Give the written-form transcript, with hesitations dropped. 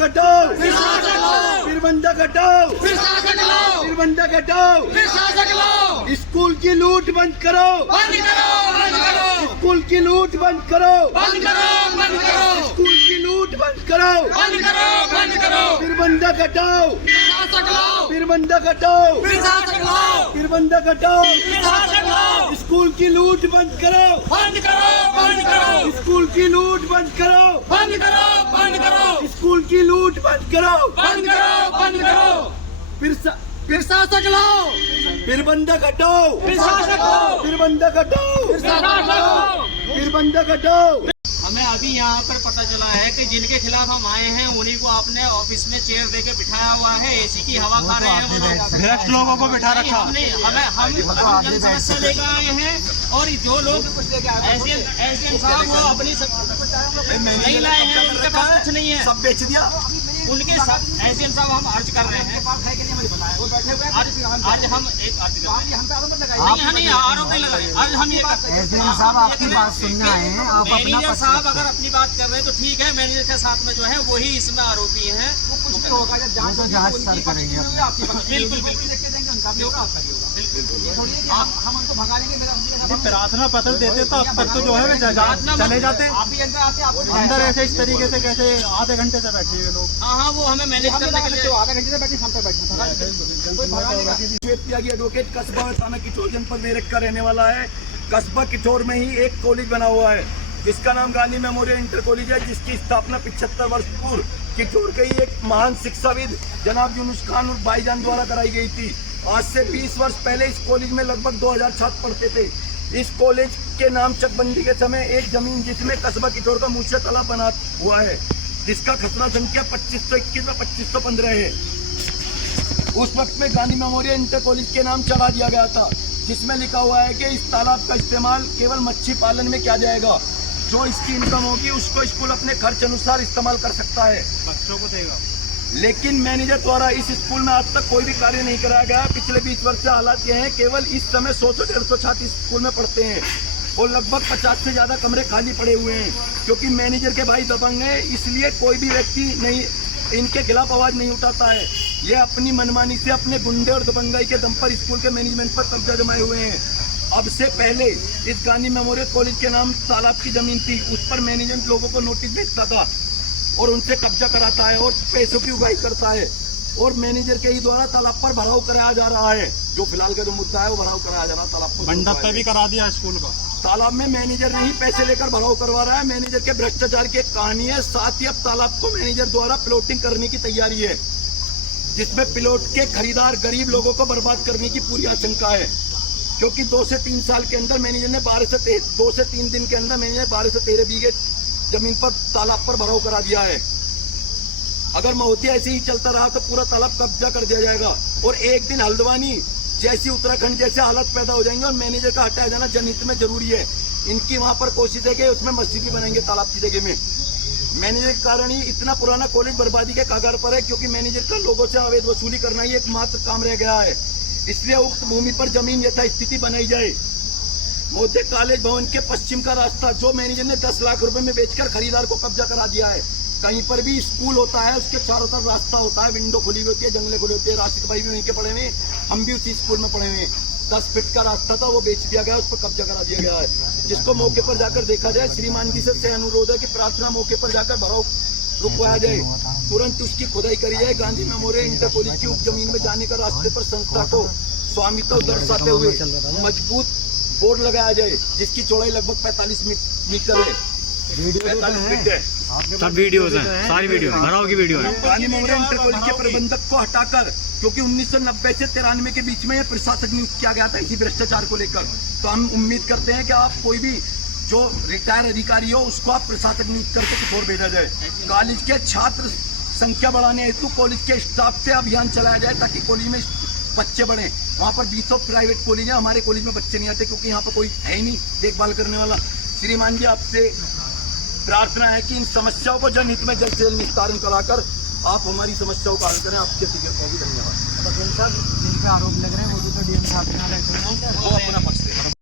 हटाओ, फिर बंधक हटाओ, फिर बंधक हटाओ। स्कूल की लूट बंद करो, स्कूल की लूट बंद करो, स्कूल की लूट बंद करो, फिर बंधक हटाओ, फिर बंधक हटाओ, फिर बंधक हटाओ। स्कूल की लूट बंद करो, स्कूल की लूट बंद करो, स्कूल की लूट बंद करो, फिर शासक लाओ, फिर बंधक हटाओ, फिर बंधक हटाओ, फिर बंधक हटाओ। हमें अभी यहाँ पर पता चला है कि जिनके खिलाफ हम आए हैं उन्हीं को आपने ऑफिस में चेयर देके बिठाया हुआ है, एसी की हवा खा रहे हैं। भ्रष्ट लोगों को बिठा रखा। हम जन समस्या लेकर आए हैं और जो लोग एसडीएम साहब वो अपनी नहीं लाए हैं, उनके पास कुछ नहीं है, सब बेच दिया। उनके साथ एसडीएम साहब हम अर्ज कर रहे हैं। आज हम एक नहीं आरोप नहीं लगाए। आज हम ये एसडीएम साहब आपकी बात सुनने आए हैं, आप मैनेजर साहब अगर अपनी बात कर रहे हैं तो ठीक है, मैनेजर के साथ में जो है वही इसमें आरोपी हैं। वो तो जांच सर करेंगे। बिल्कुल प्रार्थना पत्र देते तो अब तक तो जो है चले जाते। अंदर ऐसे इस तरीके से कैसे आधे घंटे से बैठे हुए लोग। हाँ वो हमें मैनेज करने के लिए आधे घंटे से बैठे हम पे बैठे। एडवोकेट कस्बा थाना किचोर जनपद मेरठ का रहने वाला है। कस्बा किचोर में ही एक कॉलेज बना हुआ है जिसका नाम गांधी मेमोरियल इंटर कॉलेज है, जिसकी स्थापना 75 वर्ष पूर्व किचोर के ही एक महान शिक्षाविद जनाब यूनुस खान और भाईजान द्वारा कराई गई थी। आज से 20 वर्ष पहले इस कॉलेज में लगभग 2000 छात्र पढ़ते थे। इस कॉलेज के नाम चकबंदी के समय एक जमीन जिसमें कस्बा किचोर का मुख्य तालाब बना हुआ है, जिसका खसरा संख्या 2521 व 2515 है, उस वक्त में गांधी मेमोरियल इंटर कॉलेज के नाम चढ़ा दिया गया था, जिसमें लिखा हुआ है कि इस तालाब का इस्तेमाल केवल मच्छी पालन में किया जाएगा। जो इसकी इनकम होगी उसको स्कूल अपने खर्च अनुसार इस्तेमाल कर सकता है, बच्चों को देगा। लेकिन मैनेजर द्वारा इस स्कूल में आज तक कोई भी कार्य नहीं कराया गया। पिछले 20 वर्ष से हालात ये हैं, केवल इस समय 100 से 150 छात्र स्कूल में पढ़ते हैं और लगभग 50 से ज़्यादा कमरे खाली पड़े हुए हैं। क्योंकि मैनेजर के भाई दबंग हैं, इसलिए कोई भी व्यक्ति नहीं इनके खिलाफ आवाज़ नहीं उठाता है। ये अपनी मनमानी से अपने गुंडे और दबंगाई के दम पर स्कूल के मैनेजमेंट पर कब्जा जमाए हुए हैं। अब से पहले इस गांधी मेमोरियल कॉलेज के नाम तालाब की जमीन थी, उस पर मैनेजमेंट लोगों को नोटिस भेजता था और उनसे कब्जा कराता है और पैसों की उगाही करता है, और मैनेजर के ही द्वारा तालाब पर भराव कराया जा रहा है। जो फिलहाल का जो मुद्दा है वो भराव कराया जा रहा है तालाब पर। मंडप पे भी करा दिया स्कूल का। तालाब में मैनेजर नहीं पैसे लेकर भराव करवा रहा है। मैनेजर के भ्रष्टाचार की एक कहानी है। साथ ही अब तालाब को मैनेजर द्वारा प्लॉटिंग करने की तैयारी है, जिसमें प्लॉट के खरीदार गरीब लोगों को बर्बाद करने की पूरी आशंका है। क्योंकि 2 से 3 साल के अंदर मैनेजर ने 2 से 3 दिन के अंदर मैनेजर 12 से 13 बीघे जमीन पर तालाब पर भराव करा दिया है। अगर महोत्सव ऐसे ही चलता रहा तो पूरा तालाब कब्जा कर दिया जाएगा और एक दिन हल्द्वानी जैसी उत्तराखंड जैसे हालत पैदा हो जाएंगे और मैनेजर का हटाया जाना जनहित में जरूरी है। इनकी वहां पर कोशिश है कि उसमें मस्जिद भी बनाएंगे तालाब की जगह में। मैनेजर के कारण ही इतना पुराना कॉलेज बर्बादी के कगार पर है, क्योंकि मैनेजर का लोगों से अवैध वसूली करना ही एकमात्र काम रह गया है। इसलिए उक्त भूमि पर जमीन यथास्थिति बनाई जाए। मोदी कॉलेज भवन के पश्चिम का रास्ता जो मैनेजर ने 10 लाख रुपए में बेचकर खरीदार को कब्जा करा दिया है। कहीं पर भी स्कूल होता है उसके चारों तरफ रास्ता होता है, विंडो खुली हुई होती है, जंगले खुले होते हैं। राशिद भाई भी वहीं के पड़े हुए, हम भी उसी स्कूल में पड़े हुए। 10 फीट का रास्ता था वो बेच दिया गया, उस पर कब्जा करा दिया गया है। जिसको मौके पर जाकर देखा जाए, श्रीमान जी से अनुरोध है कि प्रार्थना मौके पर जाकर भराव रुकवाया जाए, तुरंत उसकी खुदाई करी जाए। गांधी मेमोरियल इंटर कॉलेज की उप जमीन में जाने का रास्ते पर संस्था को स्वामित्व दर्शाते हुए मजबूत बोर्ड लगाया जाए, जिसकी चौड़ाई लगभग 45 मीटर है। 45 फीट है। सब वीडियोस हैं, सारी वीडियो भराव की वीडियो है। गांधी मेमोरियल इंटर कॉलेज के प्रबंधक को हटाकर, क्योंकि 1990 से 93 के बीच में यह प्रशासक नियुक्त किया गया था इसी भ्रष्टाचार को लेकर, तो हम उम्मीद करते हैं कि आप कोई भी जो रिटायर अधिकारी हो उसको आप प्रशासक नियुक्त करके कुछ और भेजा जाए। कॉलेज के छात्र संख्या बढ़ाने हेतु कॉलेज के स्टाफ से अभियान चलाया जाए ताकि कॉलेज में बच्चे बढ़े। वहाँ पर 20 प्राइवेट कॉलेज है, हमारे कॉलेज में बच्चे नहीं आते क्योंकि यहाँ पर कोई है ही नहीं देखभाल करने वाला। श्रीमान जी आपसे प्रार्थना है कि इन समस्याओं को जनहित में जल्द से जल्द निस्तारण कराकर आप हमारी समस्याओं का हल करें। आपके को भी धन्यवाद। जिन पर आरोप लग रहे हैं वो भी तो डीएम साहब के यहाँ बैठे हैं। वो अपना पक्ष